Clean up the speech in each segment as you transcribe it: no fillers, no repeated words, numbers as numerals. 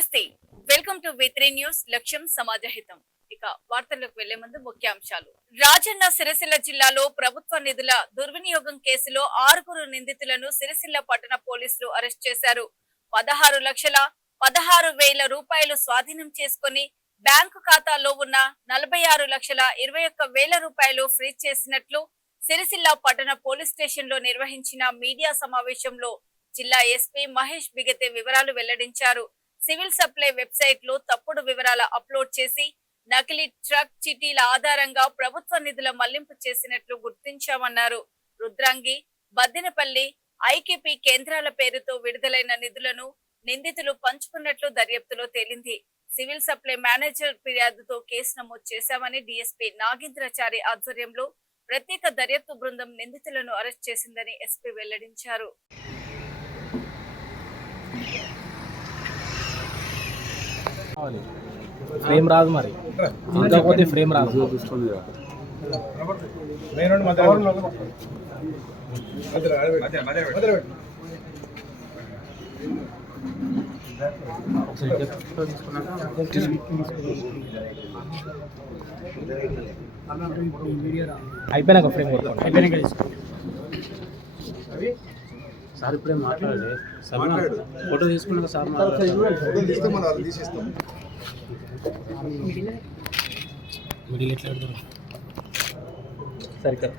నమస్తే, welcome to V3 news. లక్ష్యం సమాజహితం. ఇక వార్తల్లోకి వెళ్లే ముందు ముఖ్యాంశాలు. రాజన్న సిరిసిల్ల జిల్లాలో ప్రభుత్వ నిధుల దుర్వినియోగం కేసులో 6 నిందితులను సిరిసిల్ల పట్టణ పోలీసులు అరెస్ట్ చేశారు. 16,16,000 రూపాయలు స్వాధీనం చేసుకుని బ్యాంకు ఖాతాలో ఉన్న 46,21,000 రూపాయలు ఫ్రీజ్ చేసినట్లు సిరిసిల్ల పట్టణ పోలీస్ స్టేషన్ లో నిర్వహించిన మీడియా సమావేశంలో జిల్లా ఎస్పీ మహేష్ బిగతే వివరాలు వెల్లడించారు. సివిల్ సప్లై వెబ్సైట్ లో తప్పుడు వివరాల అప్లోడ్ చేసి నకిలీ ట్రక్ చిటీల ఆధారంగా ప్రభుత్వ నిధుల మళ్లింపు చేసినట్లు గుర్తించామన్నారు. రుద్రాంగి, బద్దినపల్లి, ఐకేపీ కేంద్రాల పేరుతో విడుదలైన నిధులను నిందితులు పంచుకున్నట్లు దర్యాప్తులో తేలింది. సివిల్ సప్లై మేనేజర్ ఫిర్యాదుతో కేసు నమోదు చేశామని డీఎస్పీ నాగేంద్రచారి ఆధ్వర్యంలో ప్రత్యేక దర్యాప్తు బృందం నిందితులను అరెస్ట్ చేసిందని ఎస్పీ వెల్లడించారు. ఫ్రేమ్ రాదు, మరి ఇంకపోతే ఫ్రేమ్ రాదు. అయిపోయినాక ఫ్రేమ్ అయిపోయినాక సార్ ఇప్పుడే మాట్లాడాలి. ఫోటో తీసుకున్నాక సార్ మిడిల్ ఎట్లా పెడతారు సరిగ్గా.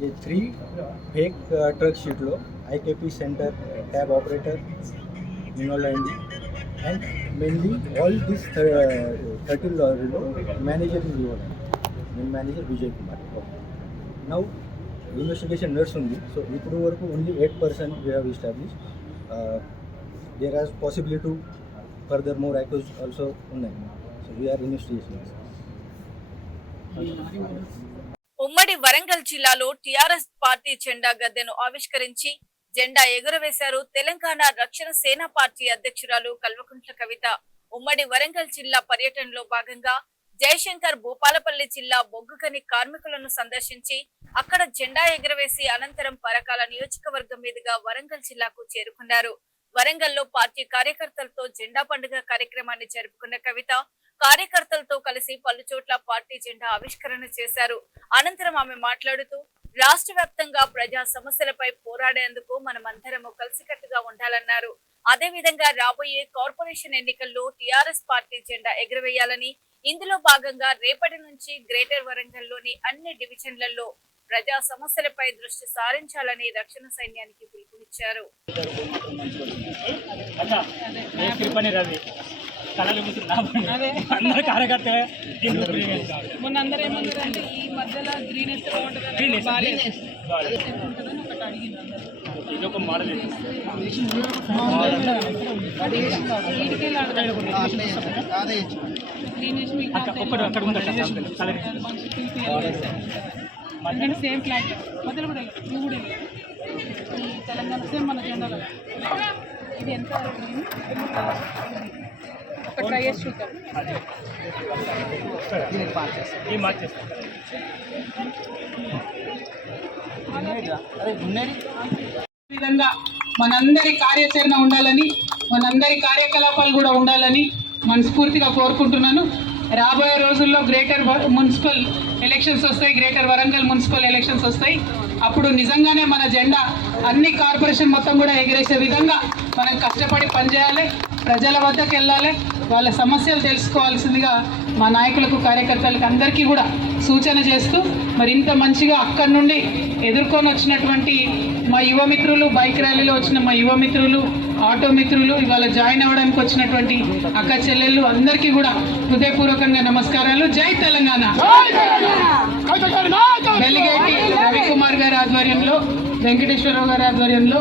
ये 3 fake truck sheet IKP center tab operator मिनोल and mainly all this 13 manager in main manager Vijay Kumar. Now investigation nurse only, so ipudu varaku only 8% we have established. There is possibility to further more accused also unnai, so we are investigating. ఉమ్మడి వరంగల్ జిల్లాలో TRS party జెండా గద్దెను ఆవిష్కరించి జెండా ఎగురవేశారు తెలంగాణ రక్షణ సేన party అధ్యక్షురాలు కల్వకుంట్ల కవిత. ఉమ్మడి వరంగల్ జిల్లా పర్యటనలో భాగంగా జయశంకర్ భూపాలపల్లి జిల్లా బొగ్గుగని కార్మికులను సందర్శించి అక్కడ జెండా ఎగురవేసి అనంతరం పరకాల నియోజకవర్గం మీదుగా వరంగల్ జిల్లాకు చేరుకున్నారు. వరంగల్లో పార్టీ కార్యకర్తలతో జెండా పండుగ కార్యక్రమాన్ని జరుపుకున్న కవిత కార్యకర్తలతో కలిసి పలు చోట్ల పార్టీ జెండా ఆవిష్కరణ చేశారు. అనంతరం ఆమె మాట్లాడుతూ రాష్ట్ర వ్యాప్తంగా ప్రజా సమస్యలపై పోరాడేందుకు మనమందరము కలిసికట్టుగా ఉండాలన్నారు. అదేవిధంగా రాబోయే కార్పొరేషన్ ఎన్నికల్లో టిఆర్ఎస్ పార్టీ జెండా ఎగురవేయాలని, ఇందులో భాగంగా రేపటి నుంచి గ్రేటర్ వరంగల్ లోని అన్ని డివిజన్లలో ప్రజా సమస్యలపై దృష్టి సారించాలని రక్షణ సైన్యానికి పిలుపునిచ్చారు. మొన్న అందరూ ఏమన్నారంటే ఈ మధ్యలో గ్రీనెస్ ఇది ఒక మోడల్ ఎందుకంటే సేమ్ ఫ్లాగ్ మధ్యలో కూడా ఇవి కూడా ఈ తెలంగాణ సేమ్ మన జెండాలో ఇది ఎంత ఒక ట్రై చేసి చూద్దాం. విధంగా మనందరి కార్యాచరణ ఉండాలని, మనందరి కార్యకలాపాలు కూడా ఉండాలని మనస్ఫూర్తిగా కోరుకుంటున్నాను. రాబోయే రోజుల్లో గ్రేటర్ మున్సిపల్ ఎలక్షన్స్ వస్తాయి, గ్రేటర్ వరంగల్ మున్సిపల్ ఎలక్షన్స్ వస్తాయి. అప్పుడు నిజంగానే మన జెండా అన్ని కార్పొరేషన్ మొత్తం కూడా ఎగిరేసే విధంగా మనం కష్టపడి పనిచేయాలి, ప్రజల వద్దకు వెళ్ళాలి, వాళ్ళ సమస్యలు తెలుసుకోవాల్సిందిగా మా నాయకులకు కార్యకర్తలకు అందరికీ కూడా సూచన చేస్తూ, మరి ఇంత మంచిగా అక్కడి నుండి ఎదుర్కొని వచ్చినటువంటి మా యువ మిత్రులు, బైక్ ర్యాలీలో వచ్చిన మా యువ మిత్రులు, ఆటో మిత్రులు, ఇవాళ జాయిన్ అవ్వడానికి వచ్చినటువంటి అక్క చెల్లెళ్ళు అందరికీ కూడా హృదయపూర్వకంగా నమస్కారాలు. జై తెలంగాణ. వెలిగేటి రవికుమార్ గారి ఆధ్వర్యంలో, వెంకటేశ్వరరావు గారి ఆధ్వర్యంలో,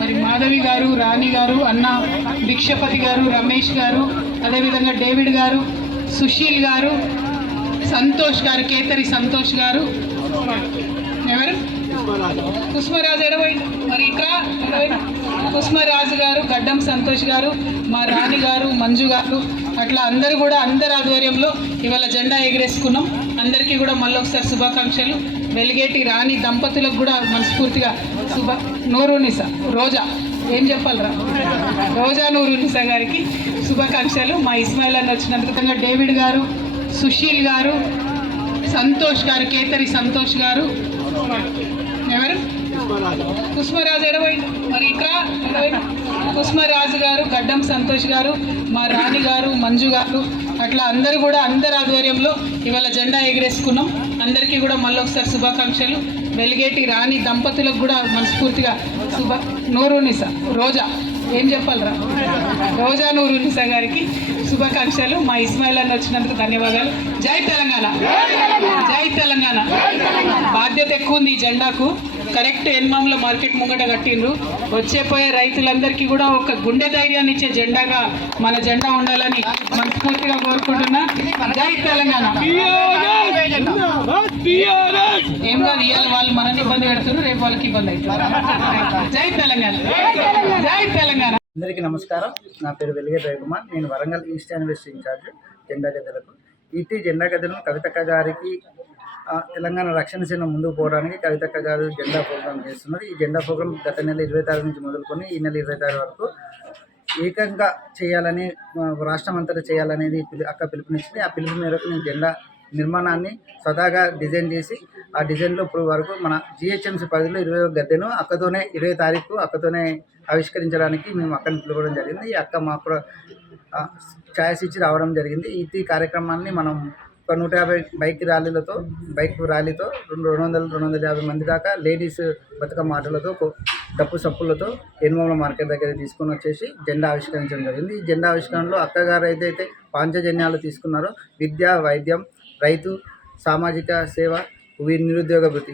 మరి మాధవి గారు, రాణి గారు, అన్న భిక్షపతి గారు, రమేష్ గారు, అదేవిధంగా డేవిడ్ గారు, సుశీల్ గారు, సంతోష్ గారు, కేతరి సంతోష్ గారు, ఎవరు కుస్మరాజు ఎడవై, మరి ఇక్కడ కుస్మరాజు గారు, గడ్డం సంతోష్ గారు, మా రాణి గారు, మంజు గారు, అట్లా అందరూ కూడా అందరి ఆధ్వర్యంలో ఇవాళ జెండా ఎగిరేసుకున్నాం. అందరికీ కూడా మళ్ళొకసారి శుభాకాంక్షలు. వెలిగేటి రాణి దంపతులకు కూడా మనస్ఫూర్తిగా నూరునిసా రోజా ఏం చెప్పాలరా రోజా నూరునిసా గారికి శుభాకాంక్షలు. మా ఇస్మాయిల్ అని వచ్చినందుకు డేవిడ్ గారు, సుశీల్ గారు, సంతోష్ గారు, కేతరి సంతోష్ గారు, ఎవరు కుస్మరాజు ఎడవై, మరి ఇక్కడ కుస్మరాజు గారు, గడ్డం సంతోష్ గారు, మా రాణి గారు, మంజు గారు, అట్లా అందరూ కూడా అందరి ఆధ్వర్యంలో ఇవాళ జెండా ఎగిరేసుకున్నాం. అందరికీ కూడా మళ్ళొకసారి శుభాకాంక్షలు. వెలిగేటి రాణి దంపతులకు కూడా మనస్ఫూర్తిగా నూరునిసా రోజా ఏం చెప్పాలరా రోజా నూరునిసా గారికి శుభాకాంక్షలు. మా ఇస్మాయిల్ అని వచ్చినందుకు ధన్యవాదాలు. జై తెలంగాణ. జై తెలంగాణ. బాధ్యత ఎక్కువ ఉంది ఈ జెండాకు. కరెక్ట్ ఎన్మాముల మార్కెట్ ముంగట కట్టిండ్రు. వచ్చేపోయే రైతులందరికీ కూడా ఒక గుండె ధైర్యాన్ని ఇచ్చే జెండాగా మన జెండా ఉండాలని మనస్ఫూర్తిగా కోరుకుంటున్నా. జై తెలంగాణ. ఏం కాదు, ఇవాళ వాళ్ళు మనల్ని ఇబ్బంది పెడుతున్నారు, రేపు వాళ్ళకి ఇబ్బంది అవుతుంది. జై తెలంగాణ. జై తెలంగాణ. అందరికీ నమస్కారం. నా పేరు వెలిగేటి రవికుమార్. నేను వరంగల్ ఈస్ట్ యూనివర్సిటీ ఇన్ఛార్జ్ జెండా గద్దెలకు. ఈ జెండా గద్దెలను కవితక్క గారికి తెలంగాణ రక్షణ సేన ముందుకు పోవడానికి కవితక్క గారు జెండా ప్రోగ్రాం చేస్తున్నారు. ఈ జెండా ప్రోగ్రాం గత నెల 26 నుంచి మొదలుకొని ఈ నెల 26 వరకు ఏకంగా చేయాలని, రాష్ట్రం అంతటా చేయాలనేది అక్క పిలుపునిచ్చింది. ఆ పిలుపు మేరకు నేను జెండా నిర్మాణాన్ని స్వతహాగా డిజైన్ చేసి, ఆ డిజైన్లో ఇప్పుడు వరకు మన జిహెచ్ఎంసీ పరిధిలో 20 గద్దెను అక్కతోనే 20 తారీఖు అక్కతోనే ఆవిష్కరించడానికి మేము అక్కని పిలవడం జరిగింది. ఈ అక్క మాకు ఛాయిస్ ఇచ్చి రావడం జరిగింది. ఈ కార్యక్రమాన్ని మనం ఒక 150 బైక్ ర్యాలీతో 200-250 మంది దాకా లేడీస్ బతుకమ్మ ఆటలతో, డప్పు సప్పులతో ఎన్మూల మార్కెట్ దగ్గర తీసుకొని వచ్చేసి జెండా ఆవిష్కరించడం జరిగింది. ఈ జెండా ఆవిష్కరణలో అక్కగారు ఏదైతే పాంచజన్యాలు తీసుకున్నారో, విద్య, వైద్యం, రైతు, సామాజిక సేవ, నిరుద్యోగ వృత్తి,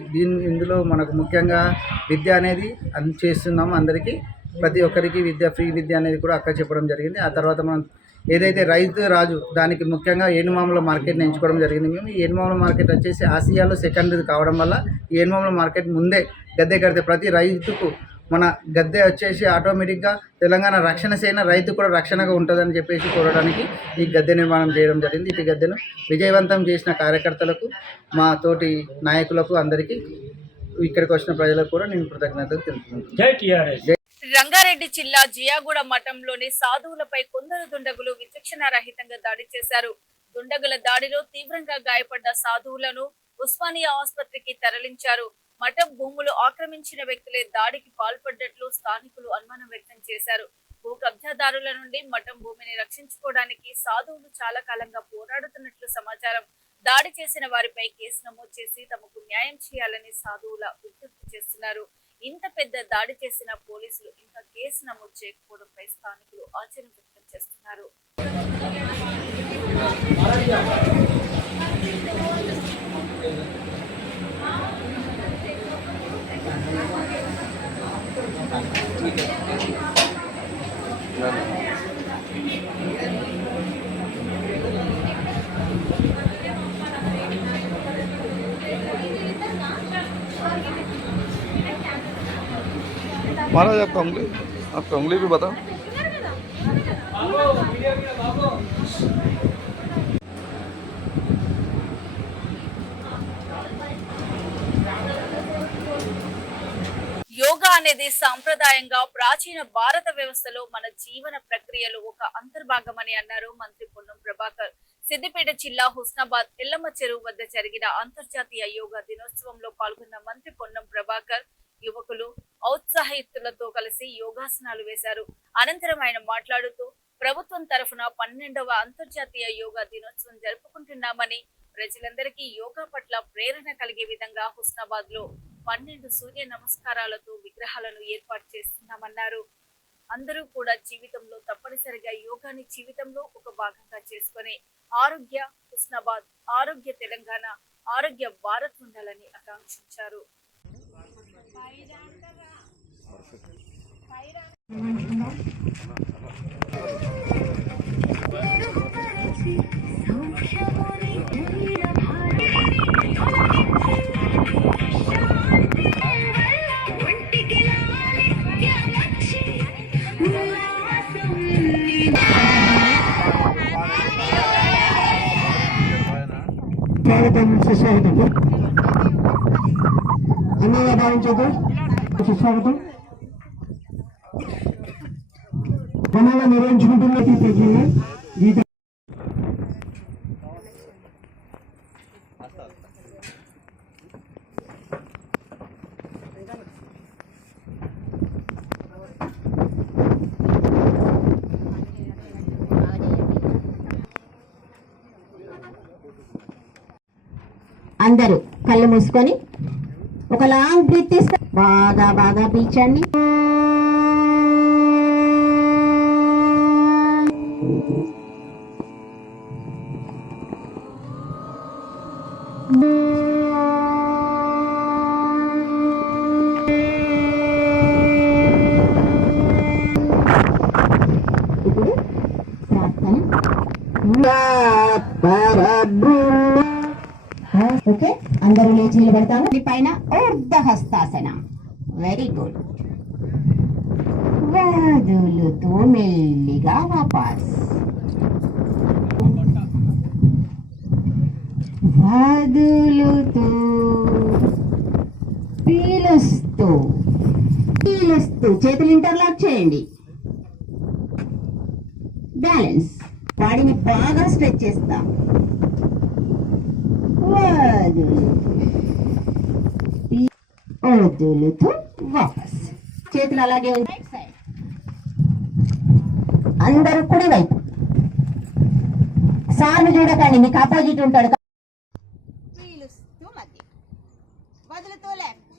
ఇందులో మనకు ముఖ్యంగా విద్య అనేది చేస్తున్నాము. అందరికీ ప్రతి ఒక్కరికి ఫ్రీ విద్య అనేది కూడా అక్క చెప్పడం జరిగింది. ఆ తర్వాత మనం ఏదైతే రైతు రాజు, దానికి ముఖ్యంగా ఏనుమాముల మార్కెట్ని ఎంచుకోవడం జరిగింది. మేము ఈ ఏనుమాముల మార్కెట్ వచ్చేసి ఆసియాలో సెకండ్ కావడం వల్ల ఈ ఏనుమాముల మార్కెట్ ముందే గద్దె కడితే ప్రతి రైతుకు మన గద్దె వచ్చేసి ఆటోమేటిక్గా తెలంగాణ రక్షణ సేన రైతు కూడా రక్షణగా ఉంటుందని చెప్పేసి కోరడానికి ఈ గద్దె నిర్మాణం చేయడం జరిగింది. ఈ గద్దెను విజయవంతం చేసిన కార్యకర్తలకు, మా తోటి నాయకులకు, అందరికీ, ఇక్కడికి వచ్చిన ప్రజలకు కూడా నేను కృతజ్ఞతలు తెలుపుతున్నాను. రంగారెడ్డి జిల్లా జియాగూడ మఠంలోని సాధువులపై కొందరు దుండగులు విచక్షణారహితంగా దాడి చేశారు. దుండగుల దాడిలో తీవ్రంగా గాయపడ్డ సాధువులను ఉస్మానియా ఆసుపత్రికి తరలించారు. మఠం భూములు ఆక్రమించిన వ్యక్తులే దాడికి పాల్పడ్డట్లు స్థానికులు అనుమానం వ్యక్తం చేశారు. భూ కబ్జాదారుల నుండి మఠం భూమిని రక్షించుకోవడానికి సాధువులు చాలా కాలంగా పోరాడుతున్నట్లు సమాచారం. దాడి చేసిన వారిపై కేసు నమోదు చేసి తమకు న్యాయం చేయాలని సాధువుల విజ్ఞప్తి చేస్తున్నారు. ఇంత పెద్ద దాడి చేసిన పోలీసులు ఇంకా కేసు నమోదు చేయకపోవడంపై స్థానికులు ఆశ్చర్యం వ్యక్తం చేస్తున్నారు. महाराज आपका उंगली भी बताओ। యోగా అనేది సాంప్రదాయంగా ప్రాచీన భారత వ్యవస్థలో మన జీవన ప్రక్రియలో ఒక అంతర్భాగమని అన్నారు మంత్రి పొన్నం ప్రభాకర్. సిద్దిపేట జిల్లా హుస్నాబాద్ ఎల్లమ్మ చెరువు వద్ద జరిగిన అంతర్జాతీయ యోగా దినోత్సవంలో పాల్గొన్న మంత్రి పొన్నం ప్రభాకర్ యువకులు ఔత్సాహయుక్తులతో కలిసి యోగాసనాలు వేశారు. అనంతరం ఆయన మాట్లాడుతూ ప్రభుత్వం తరఫున 12వ అంతర్జాతీయ యోగా దినోత్సవం జరుపుకుంటున్నామని, ప్రజలందరికీ యోగా పట్ల ప్రేరణ కలిగే విధంగా హుస్నాబాద్ లో 12 సూర్య నమస్కారాలతో విగ్రహాలను ఏర్పాటు చేస్తున్నామన్నారు. అందరూ కూడా జీవితంలో తప్పనిసరిగా యోగాని జీవితంలో ఒక భాగంగా చేసుకొని ఆరోగ్య హుస్నాబాద్, ఆరోగ్య తెలంగాణ, ఆరోగ్య భారత్ ఉండాలని ఆకాంక్షించారు. స్వాగతం, సుస్వాగతం. అన్నగా భావించదు, సుస్వాగతం. ఘనంగా నిర్వహించుకుంటున్న ఈ ప్రజల్లో గీత అందరూ కళ్ళు మూసుకొని ఒక లాంగ్ బ్రీత్ తీసుకో, బాగా బాగా పీల్చండి. ఇప్పుడు ప్రార్థన. ఓకే, అందరూ లేచి నిలబడతాము. పైన ఊర్ధ హస్తాసన. Very good. వదులుతూ మెల్లిగా వాపస్. వదులుతూ పీలుస్తూ పీలుస్తూ చేతులు ఇంటర్లాక్ చేయండి. బ్యాలెన్స్. బాడీని బాగా స్ట్రెచ్ చేస్తాం. వదులుతూ వాపస్. చేతులు అలాగే ఉంది. Right side. అందరూ కుడి వైపు. సార్లు చూడకండి, మీకు ఆపోజిట్ ఉంటాడు. పీలుస్తూ మధ్య, వదులుతూ లెఫ్ట్,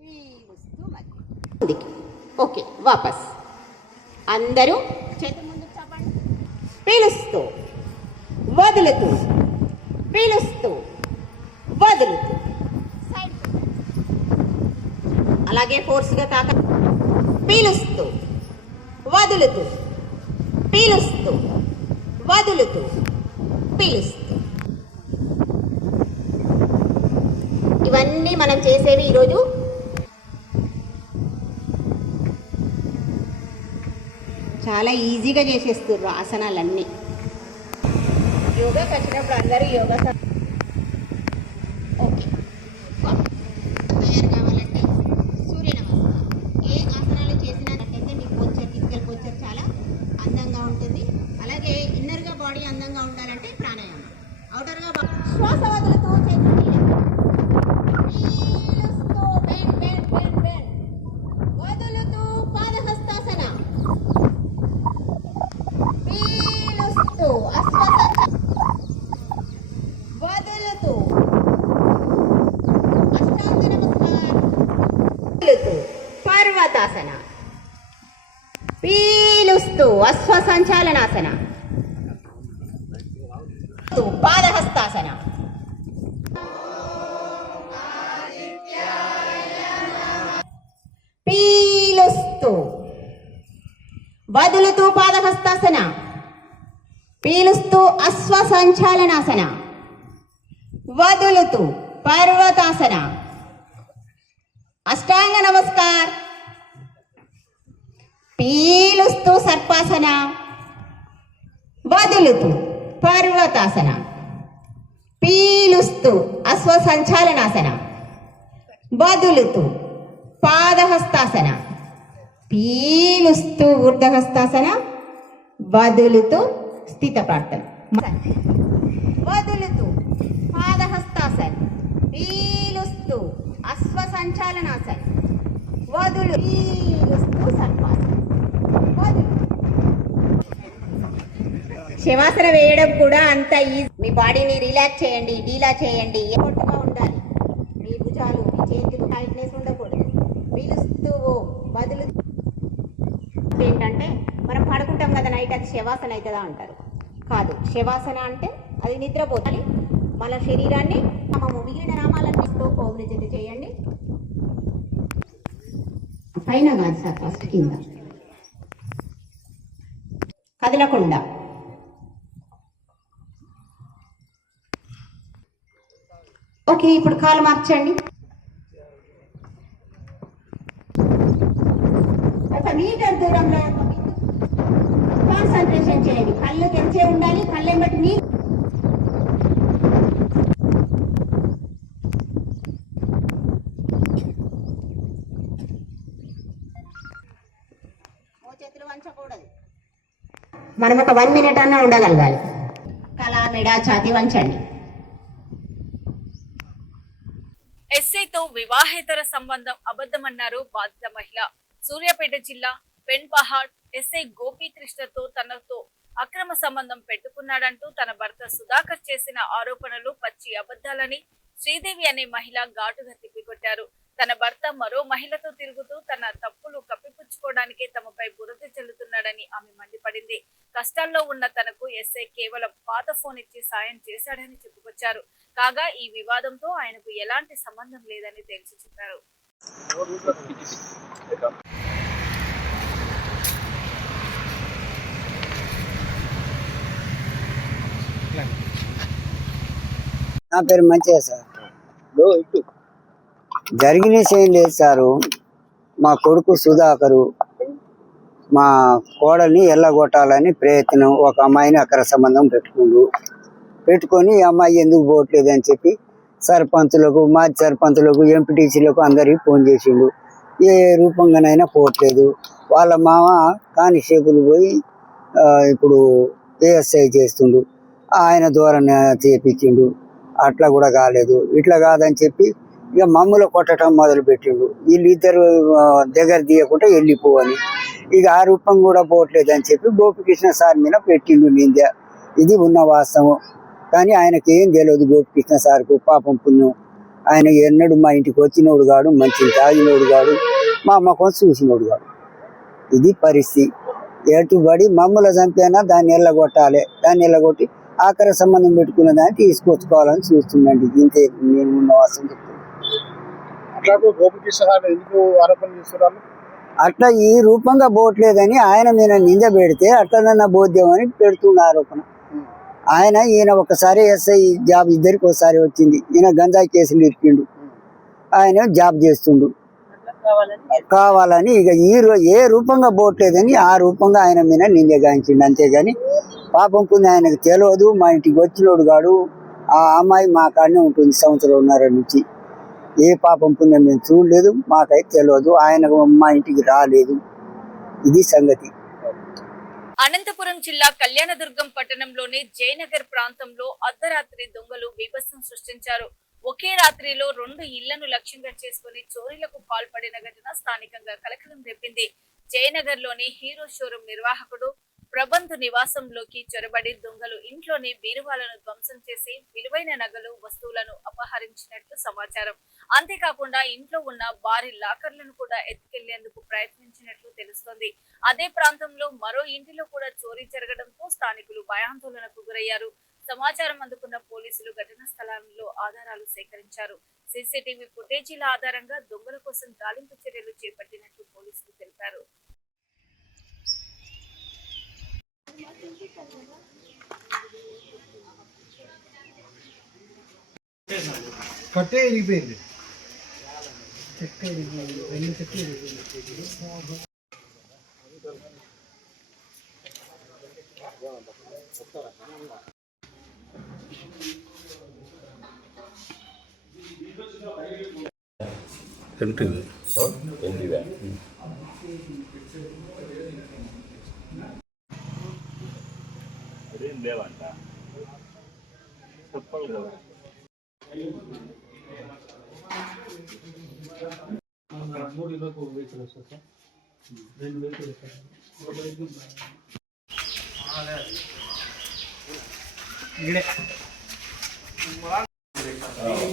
పీలుస్తూ మధ్య. ఓకే, వాపస్. అందరూ చేతులు ముందుకు చాపండి. పీలుస్తూ వదులుతూ, పీలుస్తూ వదులుతూ. సైడ్ అలాగే ఫోర్స్గా తాక. పీలుస్తూ వదులుతూ, పీలుస్తూ వదులుతూ, పీలుస్తూ. ఇవన్నీ మనం చేసేవి ఈరోజు. చాలా ఈజీగా చేసేస్తున్నారు ఆసనాలన్నీ. యోగాకి వచ్చినప్పుడు అందరూ యోగా ఓకే. తయారు కావాలంటే సూర్య నమస్కారం. ఏ ఆసనాలు చేసినట్టయితే మీ పోస్చర్, ఫిజికల్ పోస్చర్ చాలా అందంగా ఉంటుంది. అలాగే ఇన్నర్గా బాడీ అందంగా ఉండాలంటే ప్రాణాయామం. అవుటర్గా శ్వాస వదులుతూ చేతులు పీలుస్తూ బెండ్ బెండ్ బెండ్ బెండ్, వదులుతూ పాదహస్తాసన, పీలుస్తూ అశ్వసంచ, వదులుతూ అష్టాంగ నమస్కారం, వదులుతూ పర్వతాసన, పీలుస్తూ అశ్వసంచాలనాసన, పాదహస్తాసన. పీలుస్తూ వదులుతూ పాదహస్తాసన, పీలుస్తూ అశ్వసంచాలనాసన, వదులుతూ పర్వతాసన. అష్టాంగ నమస్కార్. పీలుస్తూ సర్పాసన, వదులుతూ పర్వతాసన, పీలుస్తూ అశ్వసంచాలనాసన, వదులుతూ పాదహస్తాసన, పీలుస్తూ ఊర్ధహస్తాసన, వదులుతూ స్థిత ప్రార్థన, వదులుతూ పాదహస్తాసన, పీలుస్తూ అశ్వసంచాలనాసన, వదులు, పీలుస్తూ సర్పాసన, వదులు. శవాసన వేయడం కూడా అంత ఈజీ. మీ బాడీని రిలాక్స్ చేయండి, డీలా చేయండి. ఎప్పటిగా ఉండాలి. మీ భుజాలు, మీ చేతులు టైట్నెస్ ఉండకూడదు. పీలుస్తూ వదులు నైట్ అది శవాసన అవుతుందా అంటారు. కాదు, శవాసన అంటే అది నిద్రపోతుంది. మన శరీరాన్ని మనము మిగిలిన నామాలన్నిటితో ఓం నిజత చేయండి. పైన కాదు సార్, ఫస్ట్ కింద కదలకుండా. ఓకే, ఇప్పుడు కాలు మార్చండి. ఒక మీటర్ దూరంలో కాన్సన్ట్రేషన్ చేయండి. కళ్ళు తెరిచే ఉండాలి. కళ్ళెం బట్టి నీ చేతులు వంచకూడదు. మనం ఒక 1 minute అన్నా ఉండగలగాలి. కళ, మెడ, ఛాతి వంచండి. ఎస్ఐతో వివాహేతర సంబంధం అబద్ధమన్నారు బాధిత మహిళ. సూర్యాపేట జిల్లా పెన్పహాడ్ ఎస్ఐ గోపీకృష్ణతో తనతో అక్రమ సంబంధం పెట్టుకున్నాడంటూ తన భర్త సుధాకర్ చేసిన ఆరోపణలు పచ్చి అబద్ధాలని శ్రీదేవి అనే మహిళ ఘాటుగా తిప్పికొట్టారు. తన భర్త మరో మహిళతో తిరుగుతూ తన తప్పులు కప్పిపుచ్చుకోవడానికే తమపై బురద చెల్లుతున్నాడని ఆమె మండిపడింది. కష్టాల్లో ఉన్న తనకు ఎస్ఐ కేవలం పాత ఫోన్ ఇచ్చి సాయం చేశాడని చెప్పుకొచ్చారు. కాగా ఈ వివాదంతో ఆయనకు ఎలాంటి సంబంధం లేదని తేల్చి చెప్పారు. నా పేరు మంచిగా సార్. జరిగిన ఏం లేదు సారు. మా కొడుకు సుధాకరు మా కోడల్ని ఎల్లగొట్టాలని ప్రయత్నం. ఒక అమ్మాయిని అక్కడ సంబంధం పెట్టుకొని ఈ అమ్మాయి ఎందుకు పోవట్లేదు అని చెప్పి సర్పంచులకు, మాజీ సర్పంచులకు, ఎంపీటీసీలకు అందరికి ఫోన్ చేసిండు. ఏ రూపంగానైనా పోవట్లేదు. వాళ్ళ మామ కానిస్టేబుల్ పోయి ఇప్పుడు ఏఎస్ఐ చేస్తుండు. ఆయన ద్వారా చేపించిండు. అట్లా కూడా కాలేదు. ఇట్లా కాదని చెప్పి ఇక మమ్మల్ని కొట్టడం మొదలు పెట్టిండు. వీళ్ళిద్దరు దగ్గర తీయకుండా వెళ్ళిపోవాలి. ఇక ఆ రూపం కూడా పోవట్లేదు అని చెప్పి గోపికృష్ణ సార్ మీద పెట్టిండు నింద. ఇది ఉన్న వాస్తవం. కానీ ఆయనకి ఏం తెలియదు గోపికృష్ణ సార్కు. పాపం పుణ్యం. ఆయన ఎన్నడూ మా ఇంటికి వచ్చినోడు కాడు, మంచి తాగినోడు కాడు, మా అమ్మకం చూసినోడు కాడు. ఇది పరిస్థితి. ఎటుబడి మమ్మల్ని చంపైనా దాన్ని ఎల్లగొట్టాలి. దాన్ని ఎల్లగొట్టి ఆఖరి సంబంధం పెట్టుకున్న దాన్ని తీసుకొచ్చుకోవాలని చూస్తుందండి. ఇంతే నేను ఉన్న వాస్తవం చెప్తాను. అట్లా ఈ రూపంగా పోవట్లేదని ఆయన మీద నింద పెడితే అట్లనన్నా బోధ్యం అని పెడుతున్న ఆరోపణ. ఈయన ఒకసారి ఎస్ఐ జాబ్ ఇద్దరికి ఒకసారి వచ్చింది. ఈయన గంజాయి కేసులు ఇరికిండు. ఆయన జాబ్ చేస్తుండు కావాలని. ఇక ఏ రూపంగా పోవట్లేదని ఆ రూపంగా ఆయన మీద నింద గాయించిండు. అంతేగాని పాపం పుణ్య ఆయనకు తెలియదు. మా ఇంటికి వచ్చినోడు కాడు. ఆ అమ్మాయి మా కాడనే ఉంటుంది సంవత్సరంన్నర నుంచి. ఏ పాపం పుణ్యం మేము చూడలేదు. మాకైతే తెలియదు. ఆయన మా ఇంటికి రాలేదు. ఇది సంగతి. అనంతపురం జిల్లా కళ్యాణదుర్గం పట్టణంలోని జయనగర్ ప్రాంతంలో అర్ధరాత్రి దొంగలు బీభత్సం సృష్టించారు. ఒకే రాత్రిలో 2 ఇళ్లను లక్ష్యంగా చేసుకుని చోరీలకు పాల్పడిన ఘటన స్థానికంగా కలకలం రేపింది. జయనగర్ లోని హీరో షోరూం నిర్వాహకుడు ప్రబంధు నివాసంలోకి చొరబడి దొంగలు ఇంట్లోని బీరువాలను ధ్వంసం చేసి విలువైన నగలు, వస్తువులను అపహరించినట్లు సమాచారం. అంతేకాకుండా ఇంట్లో ఉన్న భారీ లాకర్లను కూడా ఎత్తుకెళ్లేందుకు ప్రయత్నించినట్లు తెలుస్తోంది. అదే ప్రాంతంలో మరో ఇంటిలో కూడా చోరీ జరగడంతో స్థానికులు భయాందోళనకు గురయ్యారు. సమాచారం అందుకున్న పోలీసులు ఘటనా స్థలంలో ఆధారాలు సేకరించారు. సీసీటీవీ ఫుటేజీల ఆధారంగా దొంగల కోసం గాలింపు చర్యలు చేపట్టినట్లు పోలీసులు తెలిపారు. కట్టే ఇరిగిపోయింది. చెక్క ఇరిగిపోయింది. 2 చెక్కలు ఇరిగిపోయింది. లేవంట చెప్పాలి కదా. మూడు ఇళ్ళకు వెహికల్ వస్తుంది సార్. 2 వెహికల్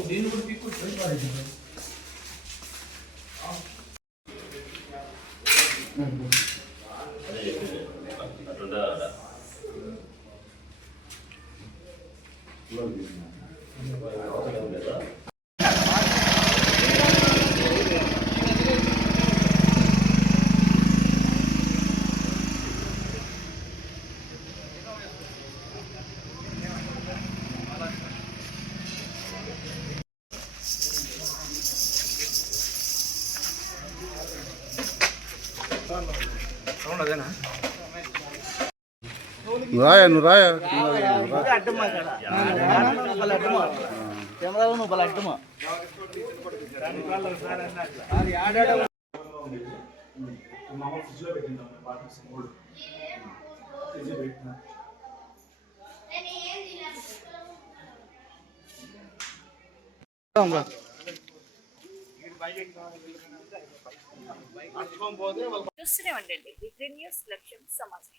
దీన్ని కూడా తీసుకొచ్చి రాయా నువ్వు రాయా చూస్తూనే ఉండండి బిగ్ న్యూస్ లక్ష్యం సమాజం.